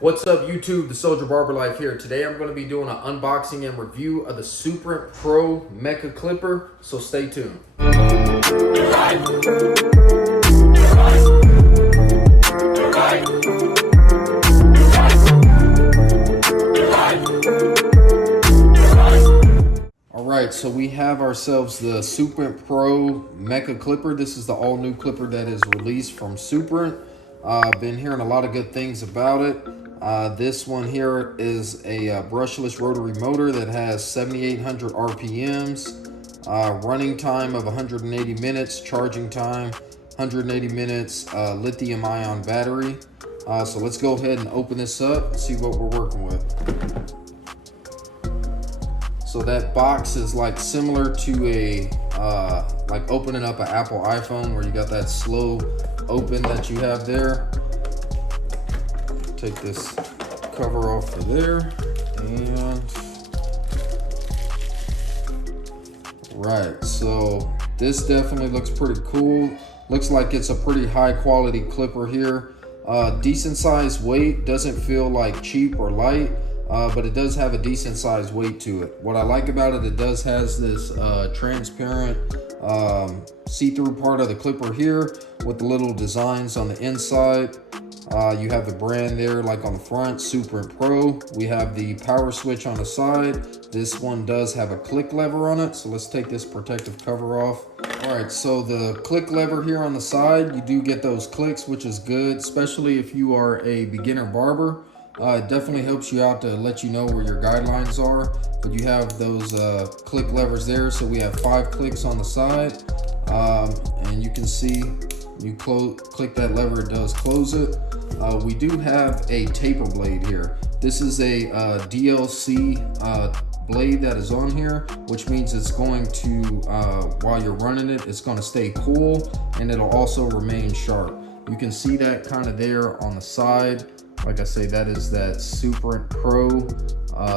What's up YouTube, the Soldier Barber Life here. Today I'm going to be doing an unboxing and review of the Suprent Pro Mecha Clipper, so stay tuned. Alright, so we have ourselves the Suprent Pro Mecha Clipper. This is the all new clipper that is released from Suprent. I've been hearing a lot of good things about it. This one here is a brushless rotary motor that has 7,800 RPMs, running time of 180 minutes, charging time 180 minutes, lithium ion battery. So let's go ahead and open this up and see what we're working with. So that box is like similar to a like opening up an Apple iPhone, where you got that slow open that you have there. Take this cover off of there, and right, so this definitely looks pretty cool. Looks like it's a pretty high quality clipper here. Decent sized weight, doesn't feel like cheap or light. But it does have a decent sized weight to it. What I like about it, it does has this transparent see-through part of the clipper here with the little designs on the inside. You have the brand there, like on the front, Suprent Pro. We have the power switch on the side. This one does have a click lever on it, so let's take this protective cover off. All right, so the click lever here on the side, you do get those clicks, which is good, especially if you are a beginner barber. It definitely helps you out to let you know where your guidelines are, but you have those click levers there. So we have 5 clicks on the side, and you can see you click that lever, it does close it. We do have a taper blade here. This is a DLC blade that is on here, which means it's going to, while you're running it, it's going to stay cool, and it'll also remain sharp. You can see that kind of there on the side. Like I say, that is that Suprent Pro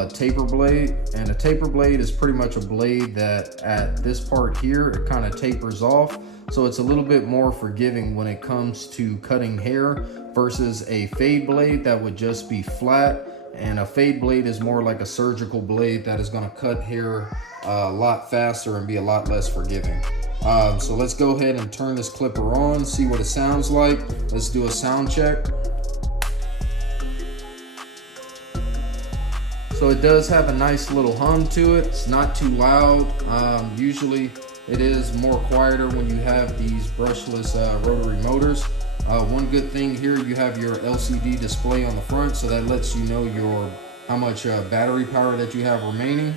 taper blade. And a taper blade is pretty much a blade that at this part here, it kind of tapers off. So it's a little bit more forgiving when it comes to cutting hair versus a fade blade that would just be flat. And a fade blade is more like a surgical blade that is going to cut hair a lot faster and be a lot less forgiving. So let's go ahead and turn this clipper on, see what it sounds like. Let's do a sound check. So it does have a nice little hum to it. It's not too loud. Usually it is more quieter when you have these brushless rotary motors. One good thing here, you have your LCD display on the front, so that lets you know how much battery power that you have remaining.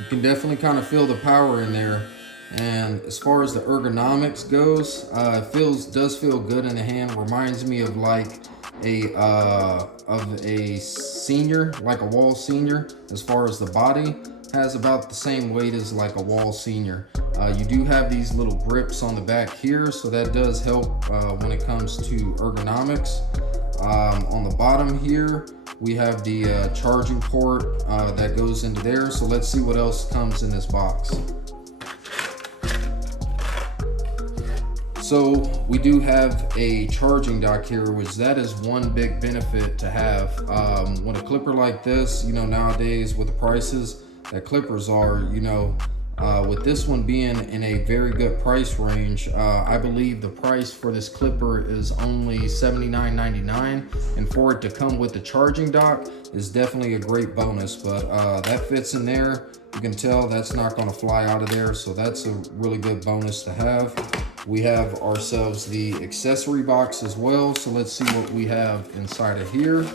You can definitely kind of feel the power in there. And as far as the ergonomics goes, it does feel good in the hand. Reminds me of like a senior, like a wall senior. As far as the body, has about the same weight as like a wall senior. You do have these little grips on the back here, so that does help when it comes to ergonomics. On the bottom here, we have the charging port that goes into there. So let's see what else comes in this box. So we do have a charging dock here, which that is one big benefit to have. When a clipper like this, you know, nowadays with the prices that clippers are, you know, with this one being in a very good price range, I believe the price for this clipper is only $79.99, and for it to come with the charging dock is definitely a great bonus. But that fits in there. You can tell that's not going to fly out of there, so that's a really good bonus to have. We have ourselves the accessory box as well, so let's see what we have inside of here.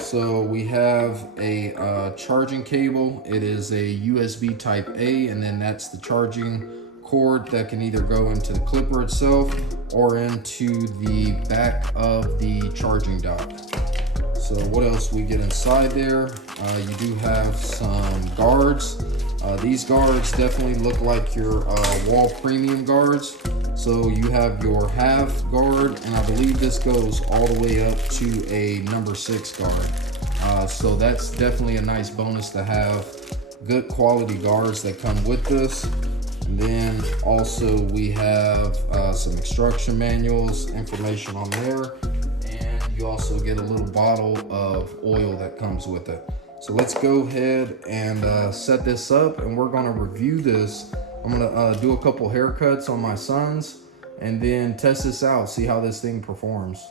So we have a charging cable. It is a USB type A, and then that's the charging cord that can either go into the clipper itself or into the back of the charging dock. So what else we get inside there? You do have some guards. These guards definitely look like your wall premium guards. So you have your half guard, and I believe this goes all the way up to a number 6 guard. So that's definitely a nice bonus to have. Good quality guards that come with this. And then also we have some instruction manuals, information on there, and you also get a little bottle of oil that comes with it. So let's go ahead and set this up, and we're gonna review this. I'm gonna do a couple haircuts on my sons and then test this out, see how this thing performs.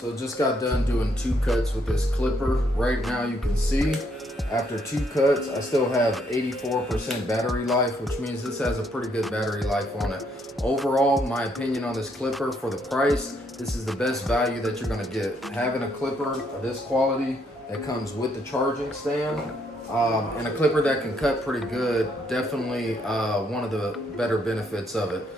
So just got done doing 2 cuts with this clipper. Right now you can see after 2 cuts I still have 84% battery life, which means this has a pretty good battery life on it. Overall, my opinion on this clipper, for the price, this is the best value that you're going to get. Having a clipper of this quality that comes with the charging stand and a clipper that can cut pretty good, definitely one of the better benefits of it.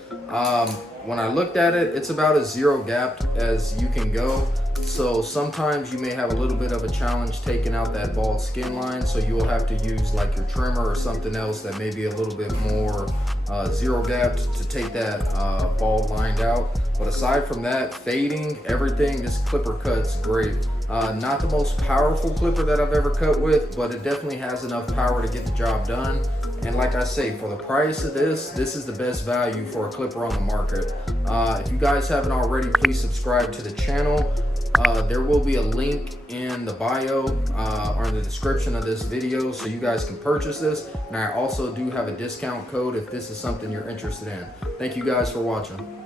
When I looked at it, it's about as zero gapped as you can go. So sometimes you may have a little bit of a challenge taking out that bald skin line. So you will have to use like your trimmer or something else that may be a little bit more zero gapped to take that bald line out. But aside from that, fading, everything, this clipper cuts great. Not the most powerful clipper that I've ever cut with, but it definitely has enough power to get the job done. And like I say, for the price of this is the best value for a clipper on the market. If you guys haven't already, please subscribe to the channel. There will be a link in the bio or in the description of this video so you guys can purchase this. And I also do have a discount code if this is something you're interested in. Thank you guys for watching.